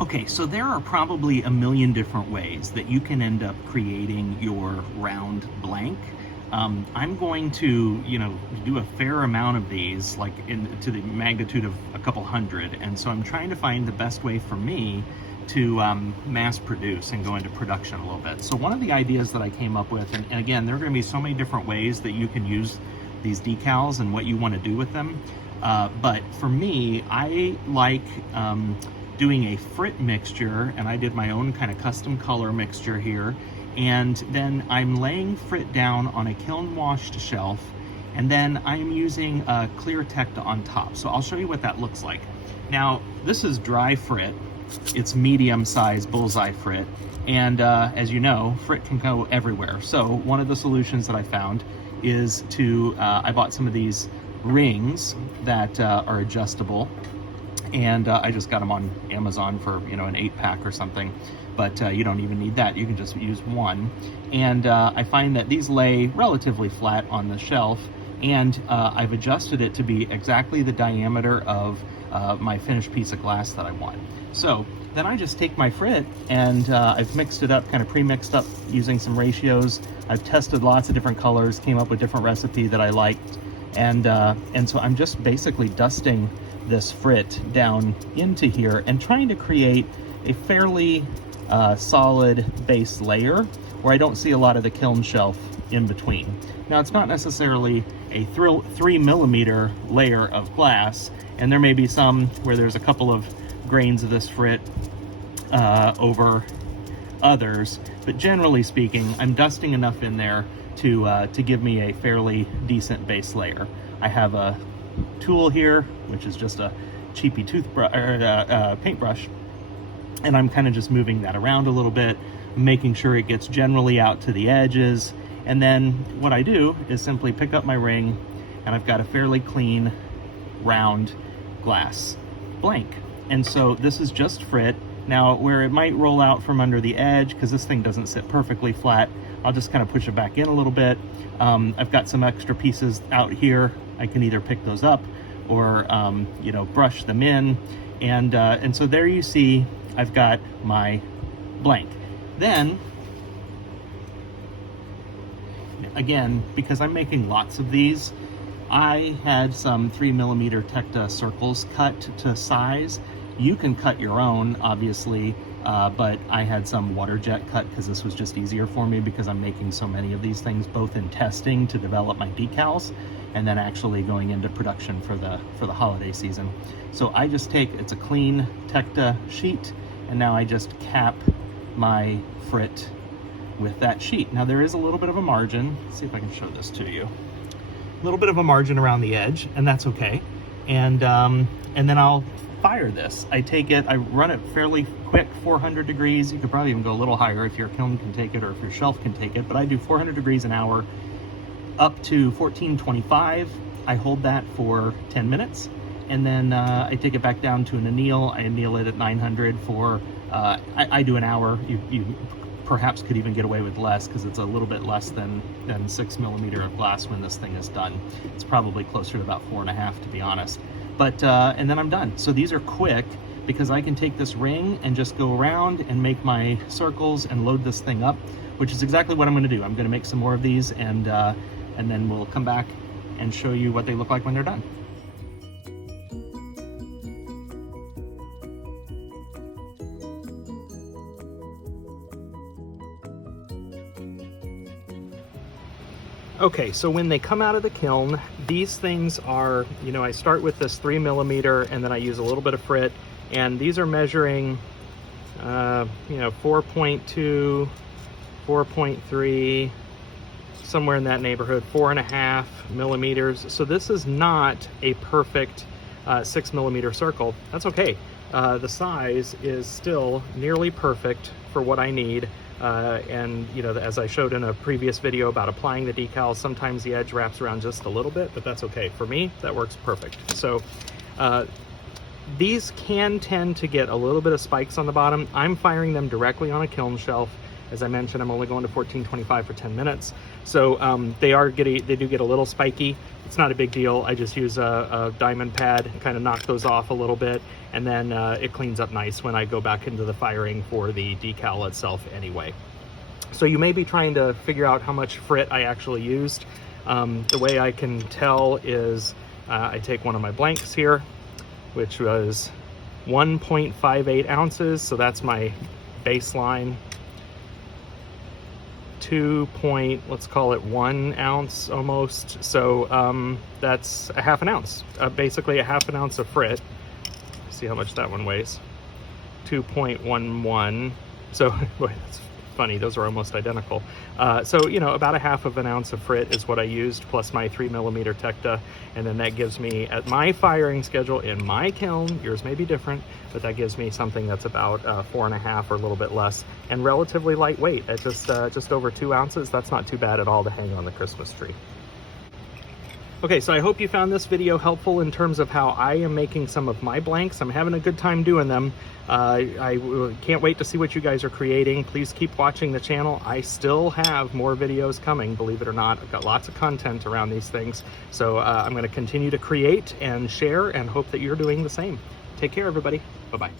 Okay, so there are probably a million different ways that you can end up creating your round blank. I'm going to, do a fair amount of these, like to the magnitude of a couple hundred, and so I'm trying to find the best way for me to mass produce and go into production a little bit. So one of the ideas that I came up with, and again, there are going to be so many different ways that you can use these decals and what you want to do with them. But for me, I like doing a Frit mixture, and I did my own kind of custom color mixture here. And then I'm laying Frit down on a kiln washed shelf, and then I'm using a clear Tecta on top. So I'll show you what that looks like. Now, this is dry Frit. It's medium size bullseye Frit. And as you know, Frit can go everywhere. So one of the solutions that I found is I bought some of these rings that are adjustable, and I just got them on Amazon for an 8-pack or something, but you don't even need that. You can just use one. And I find that these lay relatively flat on the shelf, and I've adjusted it to be exactly the diameter of my finished piece of glass that I want. So then I just take my Frit, and I've mixed it up, kind of pre-mixed up using some ratios. I've tested lots of different colors, came up with different recipe that I liked, and so I'm just basically dusting this Frit down into here and trying to create a fairly solid base layer where I don't see a lot of the kiln shelf in between. Now, it's not necessarily a 3mm layer of glass, and there may be some where there's a couple of grains of this Frit over others, but generally speaking, I'm dusting enough in there to give me a fairly decent base layer. I have a tool here, which is just a cheapy toothbrush or paintbrush, and I'm kind of just moving that around a little bit, making sure it gets generally out to the edges. And then what I do is simply pick up my ring, and I've got a fairly clean round glass blank. And so this is just Frit. Now, where it might roll out from under the edge, because this thing doesn't sit perfectly flat, I'll just kind of push it back in a little bit. I've got some extra pieces out here. I can either pick those up or brush them in, and so there you see I've got my blank. Then again, because I'm making lots of these, I had some 3mm Tecta circles cut to size. You can cut your own, obviously, but I had some water jet cut because this was just easier for me because I'm making so many of these things, both in testing to develop my decals and then actually going into production for the holiday season. So I just it's a clean Tecta sheet, and now I just cap my Frit with that sheet. Now there is a little bit of a margin. Let's see if I can show this to you. A little bit of a margin around the edge, and that's okay. And then I'll fire this. I run it fairly quick, 400 degrees. You could probably even go a little higher if your kiln can take it or if your shelf can take it, but I do 400 degrees an hour up to 1425. I hold that for 10 minutes, and then I take it back down to an anneal. I anneal it at 900 for, I do an hour. You perhaps could even get away with less because it's a little bit less than 6mm of glass when this thing is done. It's probably closer to about 4.5, to be honest. But, and then I'm done. So these are quick because I can take this ring and just go around and make my circles and load this thing up, which is exactly what I'm gonna do. I'm gonna make some more of these, and then we'll come back and show you what they look like when they're done. Okay, so when they come out of the kiln, these things are, I start with this 3mm, and then I use a little bit of Frit, and these are measuring, 4.2, 4.3, somewhere in that neighborhood, 4.5 millimeters. So this is not a perfect 6mm circle. That's okay. The size is still nearly perfect for what I need. And as I showed in a previous video about applying the decals, sometimes the edge wraps around just a little bit, but that's okay. For me, that works perfect. So these can tend to get a little bit of spikes on the bottom. I'm firing them directly on a kiln shelf, As I mentioned, I'm only going to 1425 for 10 minutes. So they do get a little spiky. It's not a big deal. I just use a diamond pad and kind of knock those off a little bit, and then it cleans up nice when I go back into the firing for the decal itself anyway. So you may be trying to figure out how much frit I actually used. The way I can tell is I take one of my blanks here, which was 1.58 ounces, so that's my baseline. Let's call it 1 ounce almost. So that's a half an ounce, basically a half an ounce of frit. See how much that one weighs. 2.11. So boy, that's funny, those are almost identical. So, you know, about a half of an ounce of frit is what I used, plus my 3mm Tecta, and then that gives me, at my firing schedule in my kiln, yours may be different, but that gives me something that's about 4.5 or a little bit less, and relatively lightweight at just over 2 ounces. That's not too bad at all to hang on the Christmas tree. Okay, so I hope you found this video helpful in terms of how I am making some of my blanks. I'm having a good time doing them. I can't wait to see what you guys are creating. Please keep watching the channel. I still have more videos coming, believe it or not. I've got lots of content around these things. So I'm gonna continue to create and share and hope that you're doing the same. Take care, everybody. Bye-bye.